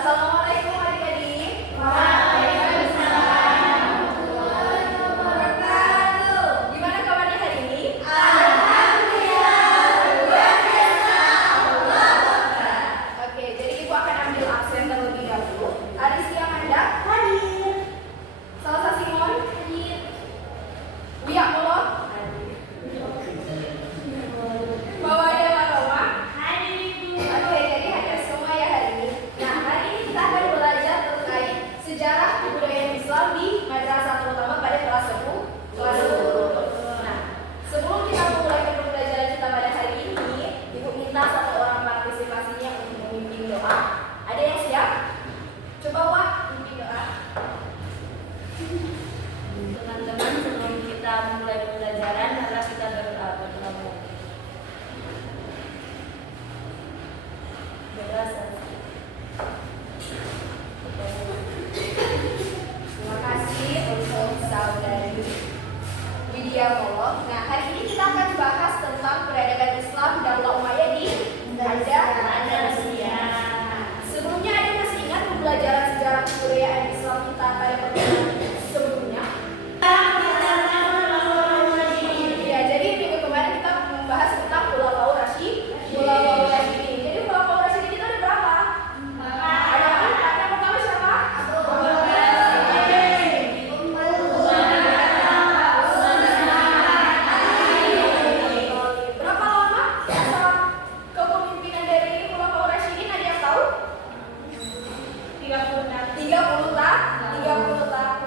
Assalamualaikum adik-adik. Gimana kabarnya hari ini? Oke, jadi ibu akan ambil absen terlebih dahulu. Arisia Manda hadir. Salsa Simon hadir. Wia Molo hadir. Bawa Dewa Roma hadir ibu. Oke, jadi hadir semua ya hari ini. Nah, hari ini kita akan belajar terkait sejarah kebudayaan Islam di Madrasah Terutama pada kelas 10. Nah, sebelum kita memulai pembelajaran kita pada hari ini, ibu minta satu orang partisipasinya untuk memimpin doa. Ada yang siap? Coba Wak, memimpin doa. Teman-teman, sebelum kita mulai pembelajaran, mari kita berdoa. Terima kasih untuk saudari Widya Molo. Nah, hari ini kita akan bahas tentang peradaban Islam Daulah Umayyah di Andalusia. Sebelumnya ada masih ingat pembelajaran sejarah kebudayaan Islam kita pada pertemuan sebelumnya? Ya, jadi minggu kemarin kita membahas tentang Khulafaur Rasyidin. Jadi Khulafaur Rasyidin itu ada berapa? Ada empat. Yang pertama siapa? Berapa lama masa kepemimpinan dari Khulafaur Rasyidin? Ada yang tahu? 30 tahun.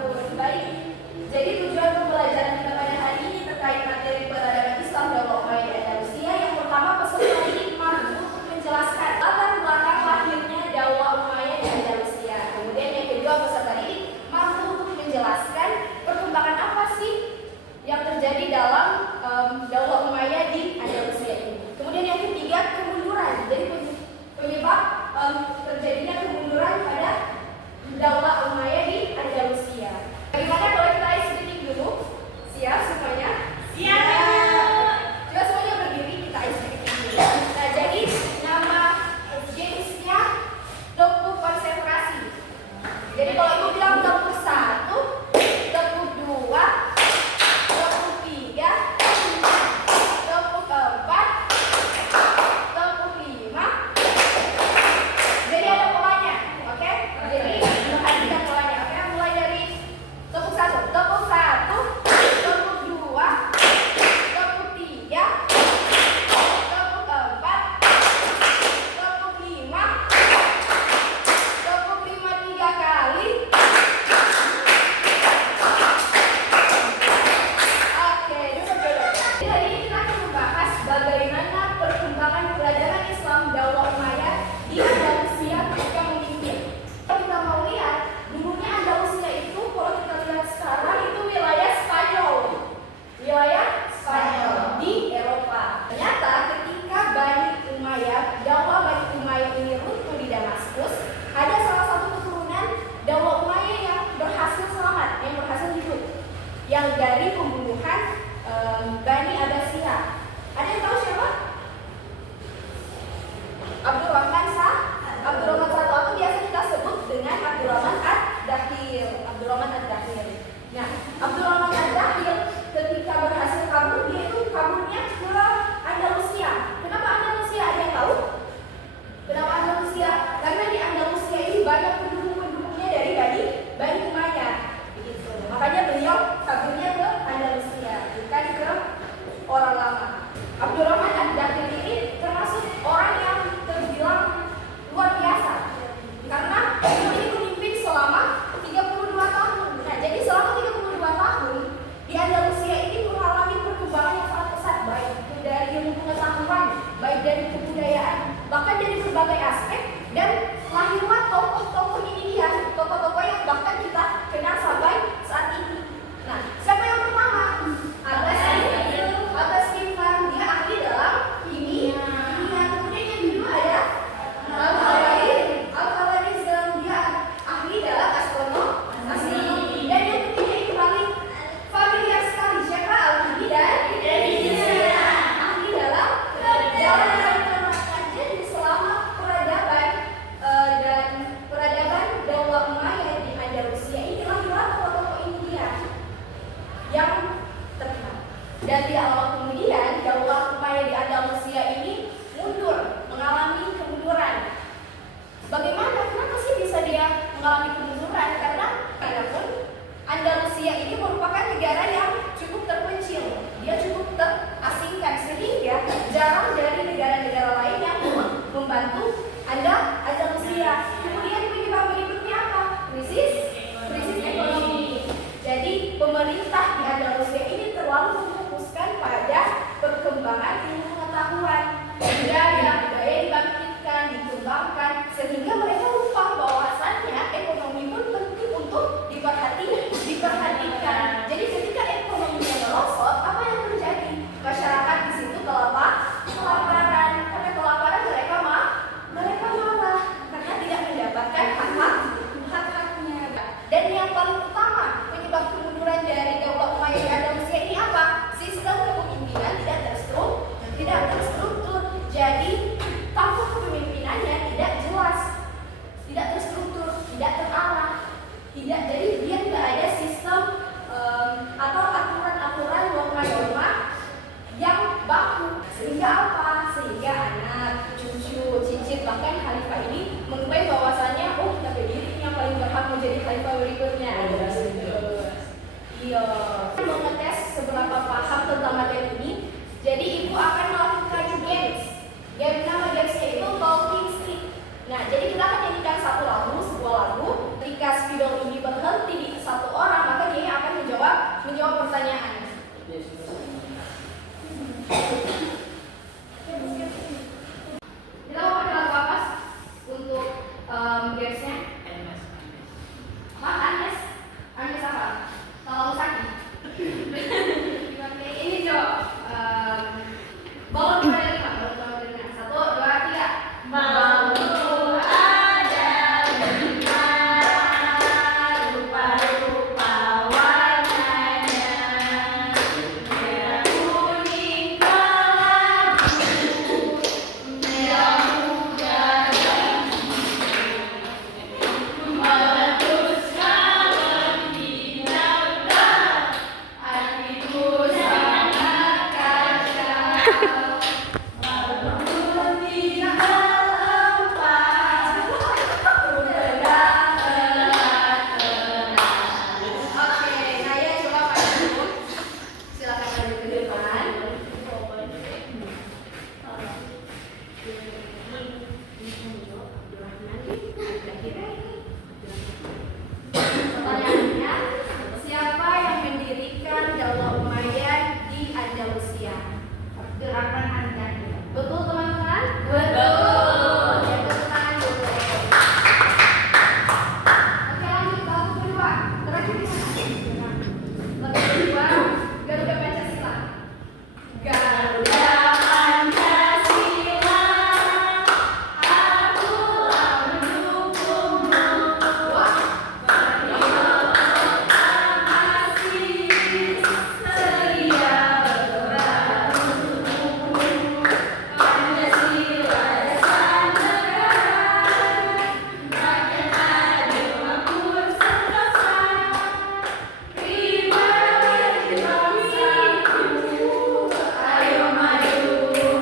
Anesnya? Anes. Mak, Anes? Anes apa? Kalau sakit? Ini Jo. Bawa kepada 5. Bawa kepada 5. 1, 2, 3. Bambu ada 5 rupa-rupa warnanya, merah kuning kelabu, merah muda dan meletus kalau tidak hatiku sangat kacau. Oke, Naya coba maju. Silakan maju ke depan. Pertanyaannya, siapa yang mendirikan Daulah Umayyah di Andalusia? Gerakan Anda. Betul teman-teman? Betul. Ya, tepuk tangan dulu. Oke, lanjut lagu kedua. Terakhir di sana. Lagu kedua, Garuda Pancasila. Garuda Pancasila, akulah mendukungmu. Wah, masih setia bergerak untukmu. Pancasila dasar negara, rakyat adil makmur sentosa. Republik bangsaku, ayo maju,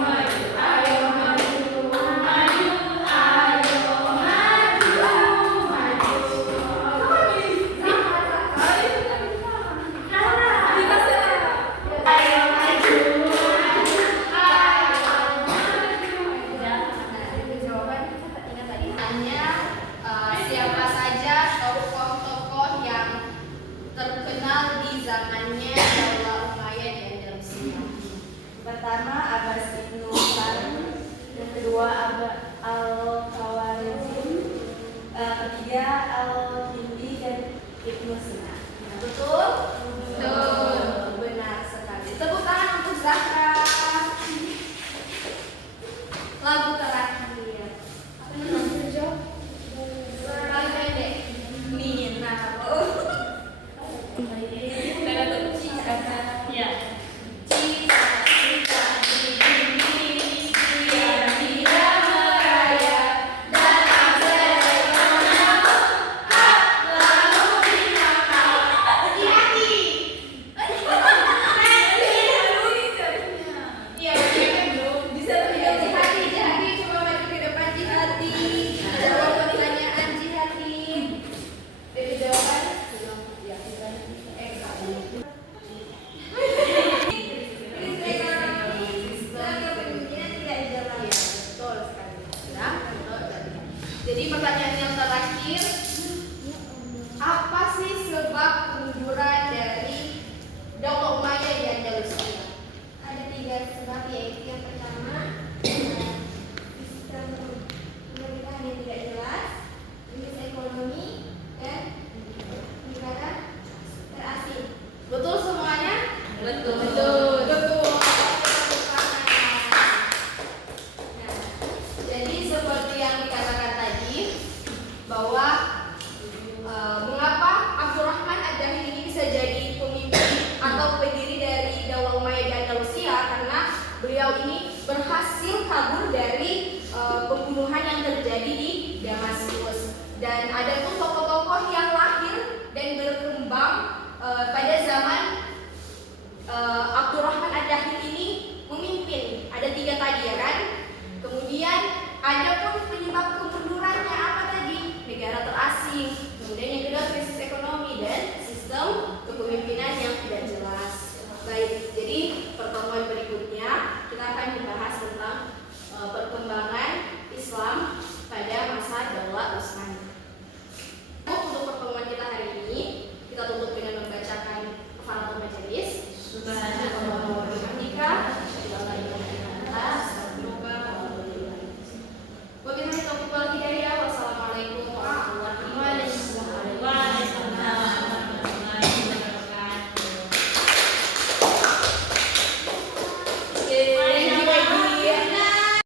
maju, ayo maju, maju, ayo maju, maju. Ayo maju, maju, jawaban ingat tadi hanya siapa saja tokoh-tokoh yang terkenal di zamannya Daulah Umayyah di Andalusia. Pertama Abbas Ibnu Harun, yang kedua Al-Khawarizm, ketiga Al-Kindi dan Ibnu Sina. Betul? Betul. Benar sekali. Tepuk tangan untuk Zahra. Lagu terakhir. Apa yang terakhir, Jo? Paling pendek. Nina. Ya. Cita-cita di Indonesia tidak merayap, datang sempurna, lalu dinamakan hati-hati. Iya, bisa hati-hati, hati. Coba maju ke depan, hati. Jawab pertanyaan hati. Dari jawaban belum. Ya, jadi pertanyaan yang terakhir, apa sih sebab kemunduran dari Daulah Umayyah di Andalusia? Ada 3 sebab, yaitu yang pertama sistem pemerintahan yang tidak jelas, krisis ekonomi, dan negara terasing. Betul semuanya? Betul. Betul. Betul. Nah, jadi seperti yang dikatakan tadi, bahwa mengapa Abdurrahman Ad-Dahir ini bisa jadi pemimpin atau pendiri dari Daulah Umayyah di Andalusia, karena beliau ini berhasil kabur dari pembunuhan yang terjadi di Damaskus. Dan ada tuh